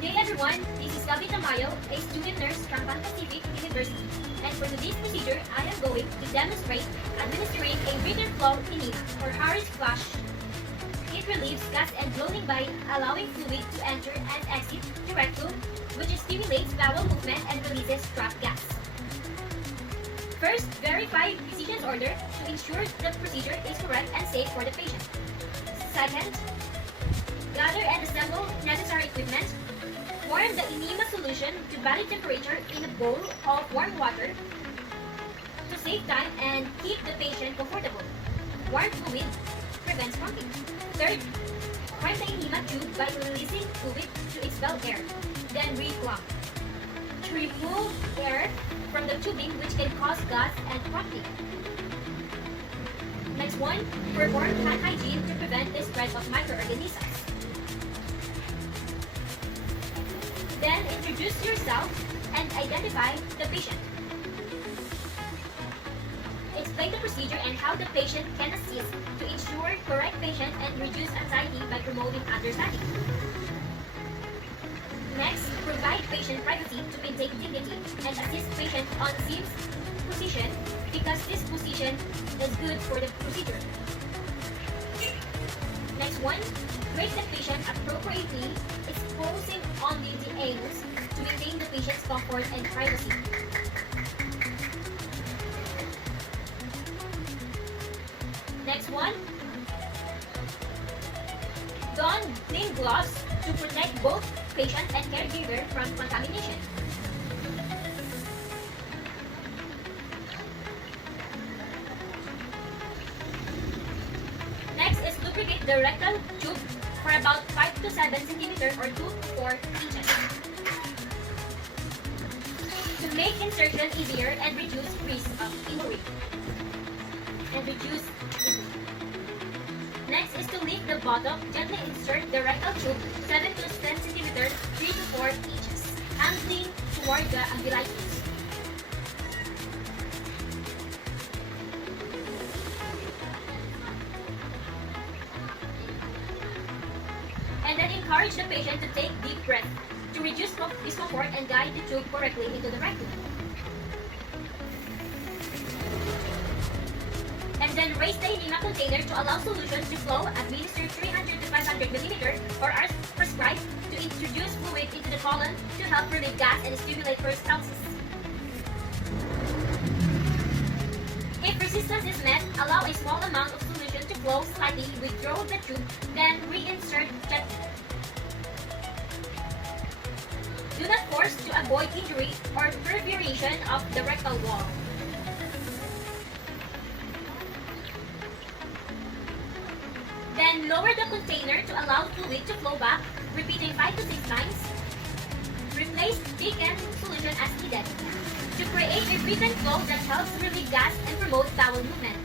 Good day everyone, this is Gabi Tamayo, a student nurse from Pan Pacific University. And for today's procedure, I am going to demonstrate administering a breather flow enema or Haarris flush. It relieves gas and bloating by allowing fluid to enter and exit the rectum, which stimulates bowel movement and releases trapped gas. First, verify physician's order to ensure the procedure is correct and safe for the patient. Second, gather and assemble necessary equipment. Warm the enema solution to body temperature in a bowl of warm water to save time and keep the patient comfortable. Warm fluid prevents cramping. Third, prime the enema tube by releasing fluid to expel air. Then re-plumb. To remove air from the tubing which can cause gas and cramping. Next one, perform hand hygiene to prevent the spread of microorganisms. Then introduce yourself and identify the patient. Explain the procedure and how the patient can assist to ensure correct patient and reduce anxiety by promoting understanding. Next, provide patient privacy to maintain dignity and assist patient on seat position because this position is good for the procedure. Next one, brace the patient appropriately, exposing only the anus to maintain the patient's comfort and privacy. Next one, don clean gloves to protect both patient and caregiver from contamination. Next is lubricate the rectal tube for about 5 to 7 centimeters or 2 to 4 inches. To make insertion easier and reduce risk of injury. Next is to lift the bottom, gently insert the rectal tube 7 to 10 centimeters, 3 to 4 inches, handling toward the umbilicus. And then encourage the patient to take deep breath to reduce discomfort and guide the tube correctly into the rectum. And then raise the enema container to allow solution to flow, administer 300 to 500 milliliters or as prescribed to introduce fluid into the colon to help relieve gas and stimulate peristalsis. If resistance is met, allow a small amount of solution to flow slightly, withdraw the tube, then reinsert gently. Do not force to avoid injury or perforation of the rectal wall. Then lower the container to allow fluid to flow back, repeating 5 to 6 times. Replace thickened solution as needed to create a breathing flow that helps relieve gas and promote bowel movement.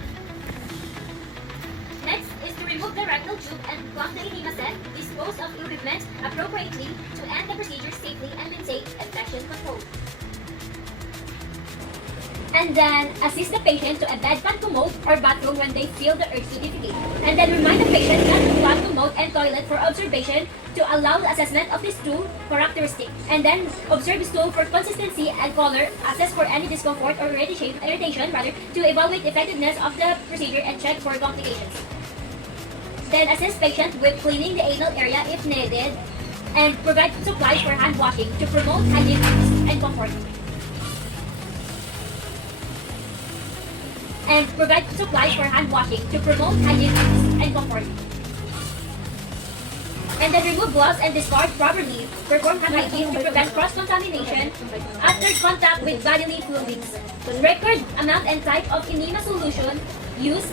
Next is to remove the rectal tube and plumb the enema set, dispose of equipment appropriately to end the procedure safely and maintain infection control. And then assist the patient to a bedpan commode or bathroom when they feel the urge to defecate. And then remind the patient not to flush commode and toilet for observation to allow the assessment of the stool characteristic. And then observe the stool for consistency and color, assess for any discomfort or irritation to evaluate the effectiveness of the procedure and check for complications. Then assist patient with cleaning the anal area if needed and provide supplies for hand washing to promote hygiene and comfort. And provide supplies for hand washing to promote hygiene and comfort. And then remove gloves and discard properly. Perform hand hygiene to prevent cross-contamination after contact with bodily fluids. Record amount and type of enema solution used,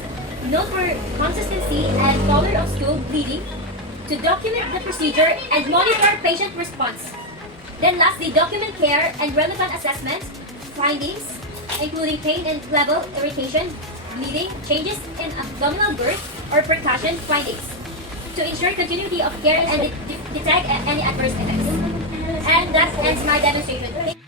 note for consistency and color of stool bleeding to document the procedure and monitor patient response. Then lastly, document care and relevant assessments, findings, including pain and level irritation, bleeding, changes in abdominal girth, or percussion findings, to ensure continuity of care and detect any adverse effects. And that ends my demonstration.